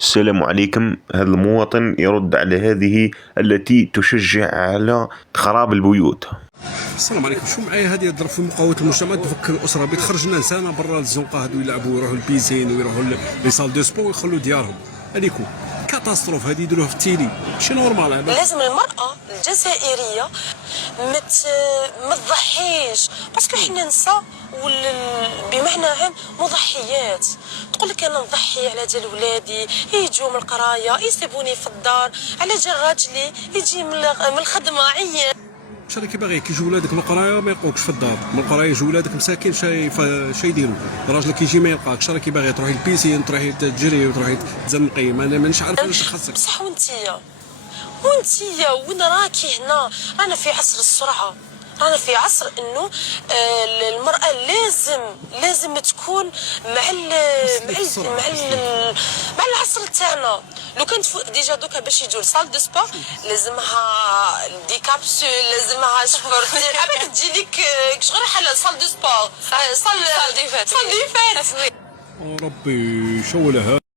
السلام عليكم. هذا المواطن يرد على هذه التي تشجع على خراب البيوت. السلام عليكم. شو معايا هذه يضرب في مقاومه المجتمع، تفكر الاسره بتخرج الناس انا برا الزنقه هذو يلعبوا ويروحوا البيسين ويروحوا لي سال دو سبور ويخلوا ديارهم. هذيكو كاتاستروف هذه يديروها في التيلي، ماشي نورمال هذا. لازم المراه الجزائريه ما تضحيش، باسكو حنا نساء بمعنى عام مضحيات. تقول لك انا نضحي على جال ولادي يجوا من القرايه يسيبوني في الدار، على جال راجلي يجي من الخدمه عيان. واش راكي باغي كي يجوا ولادك من القرايه ما يلقوكش في الدار، من القرايه يجوا ولادك مساكين شي يديروا، راجلك يجي ما يلقاكش، راكي باغي تروحي البيسين، تروحي تجري وتروحي تزنقي، مانيش عارف واش خاصك. بصح وانتيا وين راكي هنا؟ رانا في عصر السرعه، رانا في عصر انه المراه لازم تكون مع العصر تاعنا. لو كانت ديجا دوكا باش يجوا لسال دو سبور لازمها دي كابسول، لازمها شفرتي عباك تجي لك شغل حل سال دو سبور، سال دي فات. ربي شو ولا هذا.